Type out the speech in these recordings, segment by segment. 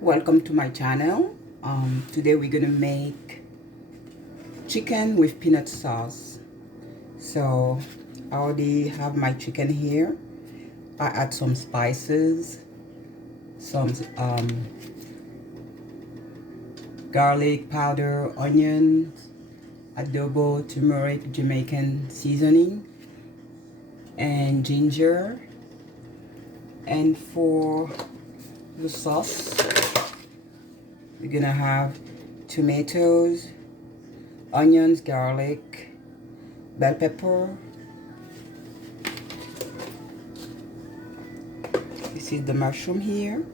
Welcome to my channel. Today we're gonna make chicken with peanut sauce. So I already have my chicken here. I add some spices, some garlic powder, onion, adobo, turmeric, Jamaican seasoning, and ginger. And for the sauce, we're gonna have tomatoes, onions, garlic, bell pepper. This is the mushroom here.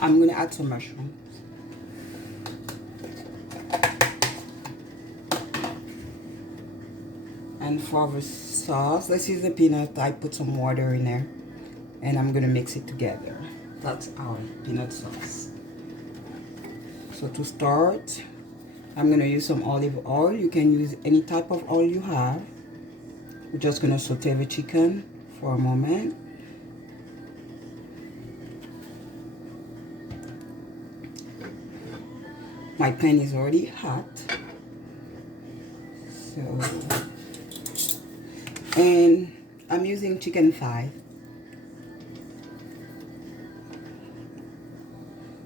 I'm gonna add some mushroom. And for the sauce, this is the peanut. I put some water in there and I'm gonna mix it together. That's our peanut sauce. So to start, I'm gonna use some olive oil. You can use any type of oil you have. We're just gonna saute the chicken for a moment. My pan is already hot. And I'm using chicken thigh.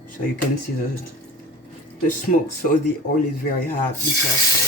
So you can see the smoke, so the oil is very hot. Be careful.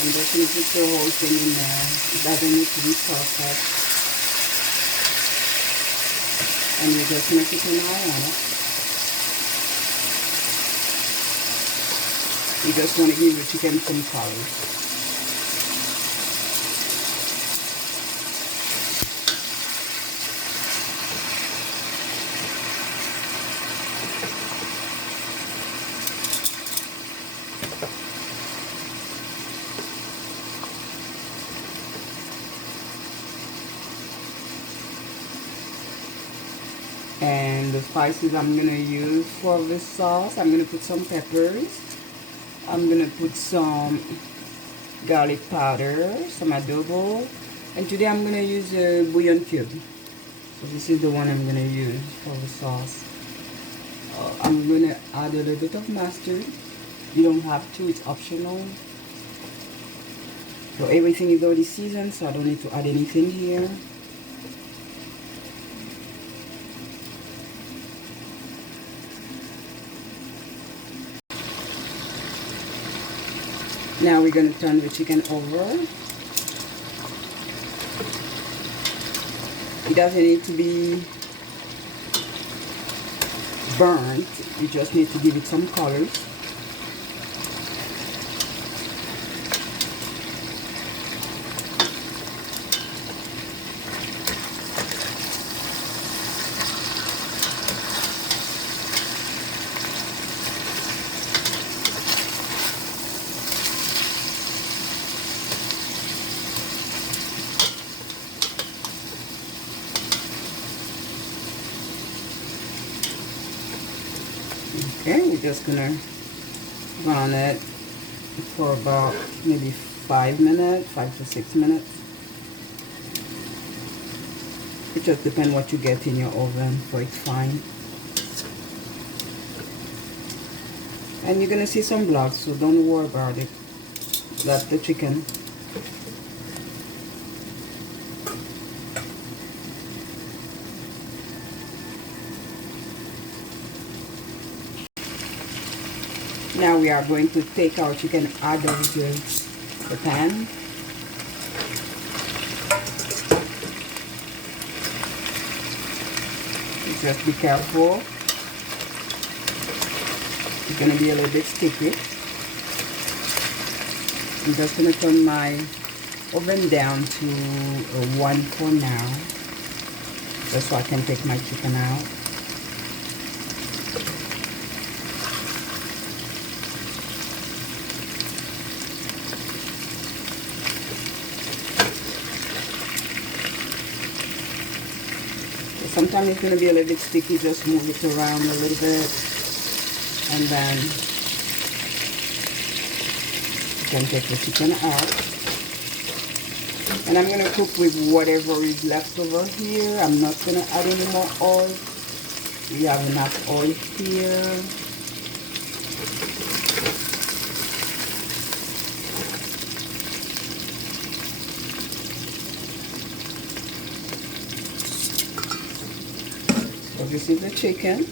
I'm just going to put the whole thing in there. It doesn't need to be perfect. And you're just going to keep an eye on it. You just want to give the chicken some color. And the spices I'm gonna use for this sauce, I'm gonna put some peppers, I'm gonna put some garlic powder, some adobo, and today I'm gonna use a bouillon cube. So this is the one I'm gonna use for the sauce. I'm gonna add a little bit of mustard. You don't have to, it's optional. So everything is already seasoned, so I don't need to add anything here. Now we're going to turn the chicken over. It doesn't need to be burnt. You just need to give it some colors. Okay, we're just gonna run it for about maybe 5 minutes, 5 to 6 minutes. It just depends what you get in your oven, so it's fine. And you're gonna see some blood, so don't worry about it. That's the chicken. Now we are going to take our chicken out of the pan. Just be careful. It's gonna be a little bit sticky. I'm just gonna turn my oven down to 1 for now, just so I can take my chicken out. Sometimes it's going to be a little bit sticky, just move it around a little bit, and then you can take the chicken out. And I'm going to cook with whatever is left over here. I'm not going to add any more oil. We have enough oil here. So this is the chicken.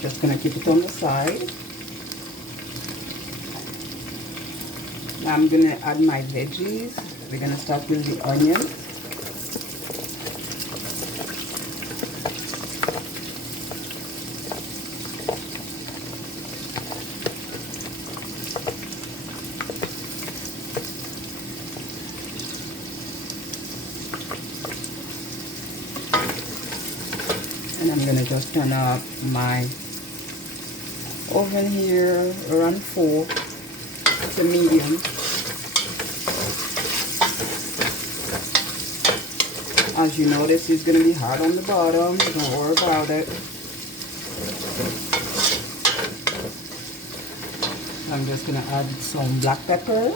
Just gonna keep it on the side. Now I'm gonna add my veggies. We're gonna start with the onion. And I'm gonna just turn up my oven here around 4. It's a medium. As you notice, it's gonna be hot on the bottom. Don't worry about it. I'm just gonna add some black pepper.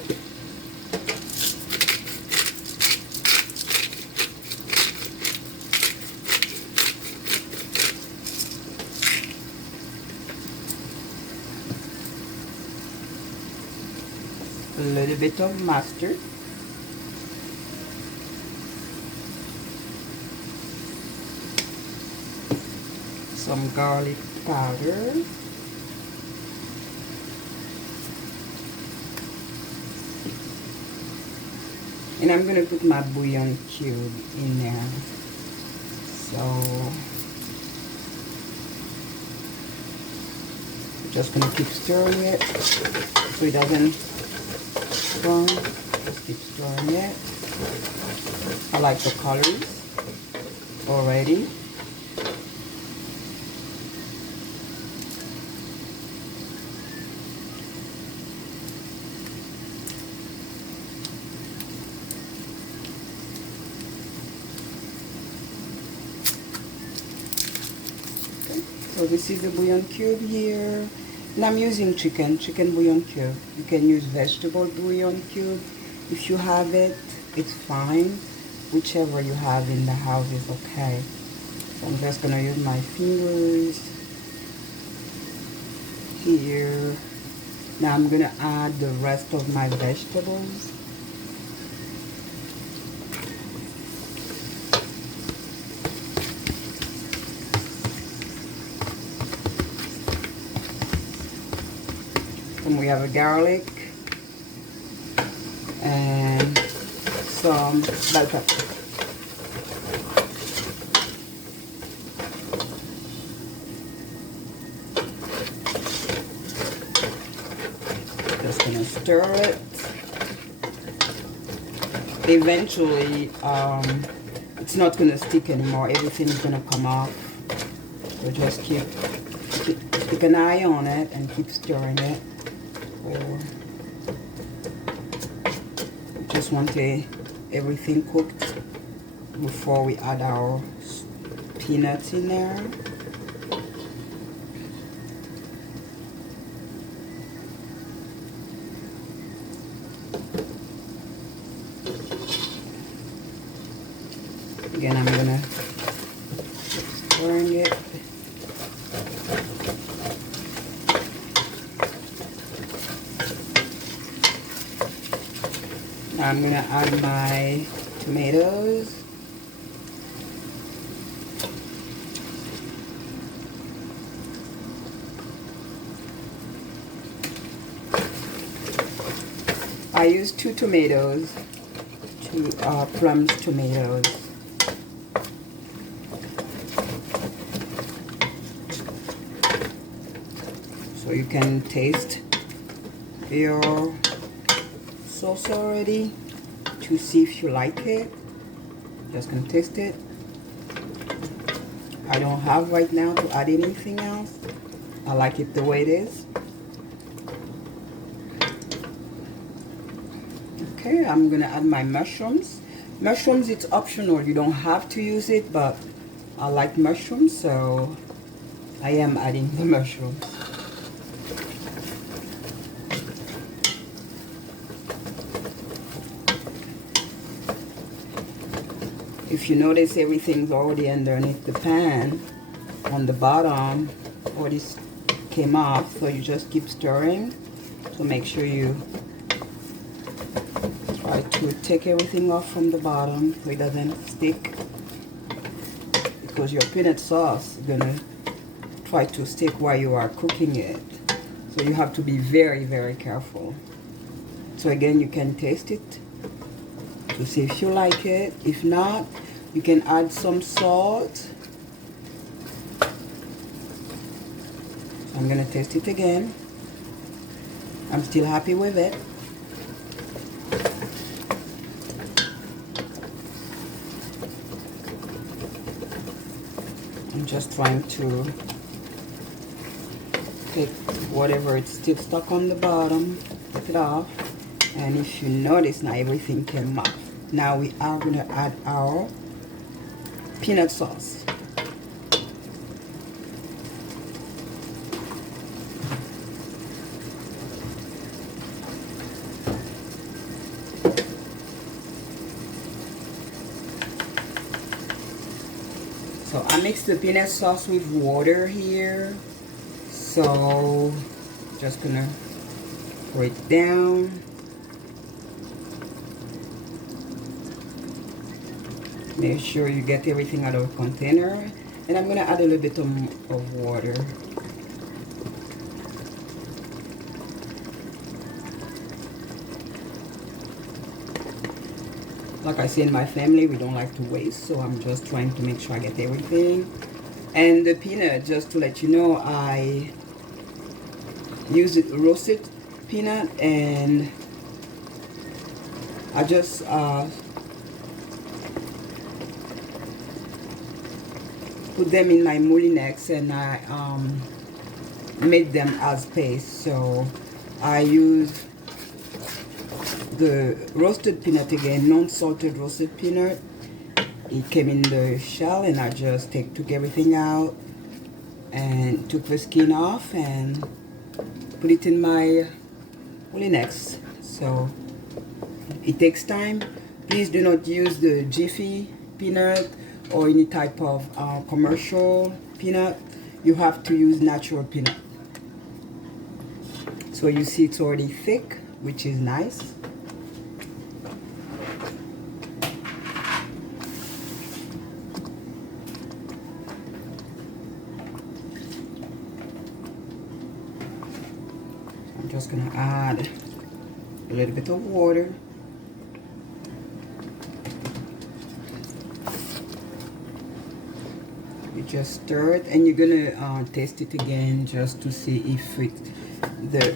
A little bit of mustard. Some garlic powder. And I'm going to put my bouillon cube in there. So I'm just going to keep stirring it so it doesn't burn. Just keep stirring it. I like the colors already. So this is the bouillon cube here. And I'm using chicken bouillon cube. You can use vegetable bouillon cube. If you have it, it's fine. Whichever you have in the house is okay. So I'm just gonna use my fingers here. Now I'm gonna add the rest of my vegetables. And we have a garlic and some bell pepper. Just gonna stir it. Eventually, it's not gonna stick anymore. Everything's gonna come off. So just keep an eye on it and keep stirring it. We just want everything cooked before we add our peanuts in there. Again, I'm gonna stirring it. I'm gonna add my tomatoes. I use 2 tomatoes, 2 plum tomatoes. So you can taste your sauce already to see if you like it. Just gonna taste it. I don't have right now to add anything else. I like it the way it is. Okay, I'm gonna add my mushrooms. Mushrooms, it's optional. You don't have to use it, but I like mushrooms, so I am adding the mushrooms. If you notice, everything's already underneath the pan on the bottom, already came off, so you just keep stirring. So make sure you try to take everything off from the bottom so it doesn't stick, because your peanut sauce is gonna try to stick while you are cooking it. So you have to be very, very careful. So again, you can taste it to see if you like it. If not, you can add some salt. I'm gonna taste it again. I'm still happy with it. I'm just trying to take whatever it's still stuck on the bottom, take it off. And if you notice, now everything came off. Now we are gonna add our peanut sauce. So I mixed the peanut sauce with water here. So just gonna pour it down. Make sure you get everything out of the container. And I'm gonna add a little bit of water. Like I say, in my family, we don't like to waste, so I'm just trying to make sure I get everything. And the peanut, just to let you know, I use it roasted peanut, and I just put them in my moulinex, and I made them as paste. So I use the roasted peanut again, non-salted roasted peanut. It came in the shell, and I just took everything out and took the skin off and put it in my moulinex. So it takes time. Please do not use the Jiffy peanut or any type of commercial peanut. You have to use natural peanut. So you see it's already thick, which is nice. I'm just gonna add a little bit of water. You just stir it, and you're gonna taste it again just to see if the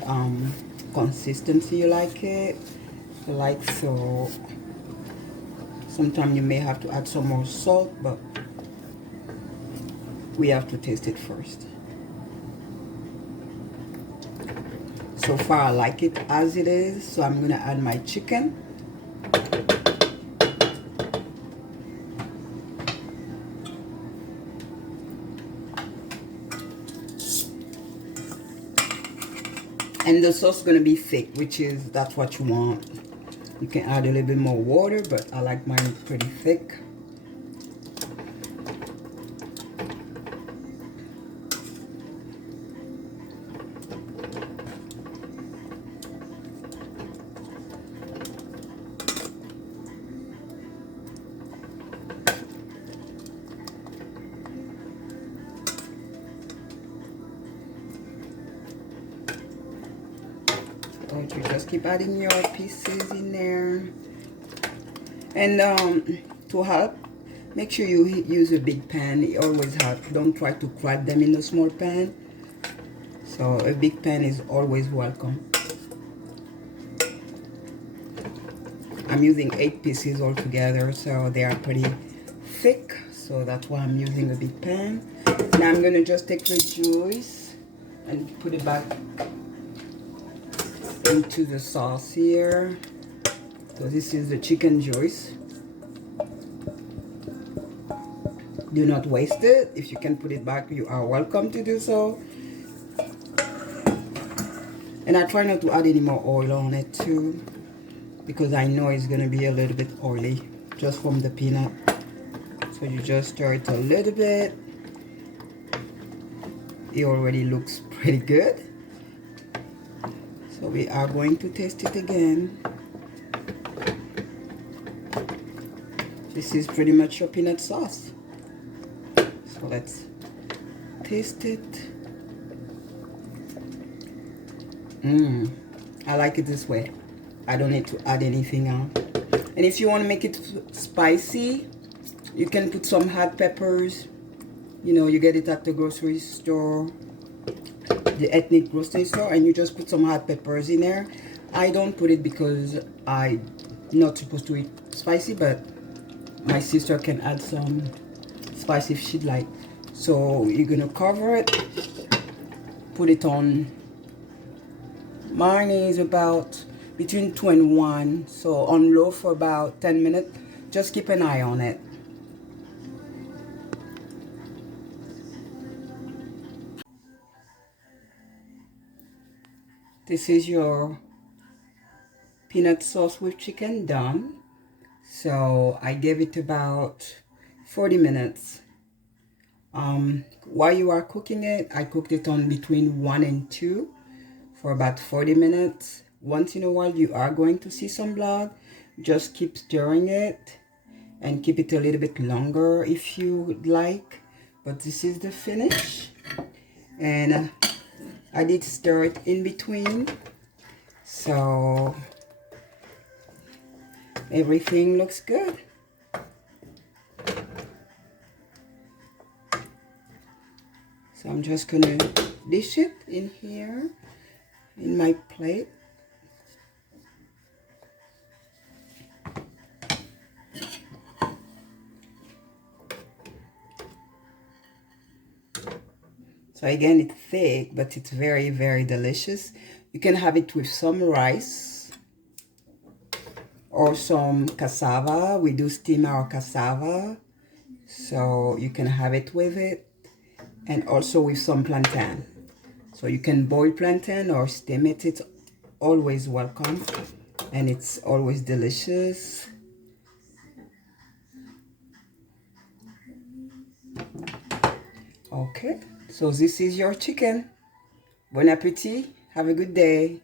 consistency you like it. Like so. Sometimes you may have to add some more salt, but we have to taste it first. So far I like it as it is, so I'm gonna add my chicken. And the sauce is gonna be thick, that's what you want. You can add a little bit more water, but I like mine pretty thick. You just keep adding your pieces in there. And to help, make sure you use a big pan. It always helps. Don't try to crack them in a small pan. So So a big pan is always welcome. I'm using 8 pieces altogether, so they are pretty thick, so that's why I'm using a big pan. Now I'm gonna just take the juice and put it back into the sauce here. So this is the chicken juice. Do not waste it. If you can put it back, you are welcome to do so. And I try not to add any more oil on it too, because I know it's gonna be a little bit oily just from the peanut. So you just stir it a little bit. It already looks pretty good. So we are going to taste it again. This is pretty much your peanut sauce. So let's taste it. I like it this way. I don't need to add anything else. And if you want to make it spicy, you can put some hot peppers. You know, you get it at the grocery store, the ethnic grocery store, and you just put some hot peppers in there. I don't put it because I'm not supposed to eat spicy, but my sister can add some spice if she'd like. So you're gonna cover it, put it on. Mine is about between 2 and 1, so on low for about 10 minutes. Just keep an eye on it. This is your peanut sauce with chicken done. So I gave it about 40 minutes. While you are cooking it, I cooked it on between 1 and 2 for about 40 minutes. Once in a while you are going to see some blood. Just keep stirring it and keep it a little bit longer if you would like. But this is the finish. And I did stir it in between. So everything looks good. So I'm just gonna dish it in here in my plate. So again, it's thick, but it's very, very delicious. You can have it with some rice or some cassava. We do steam our cassava, so you can have it with it, and also with some plantain. So you can boil plantain or steam it. It's always welcome, and it's always delicious. Okay, so this is your chicken. Bon appetit. Have a good day.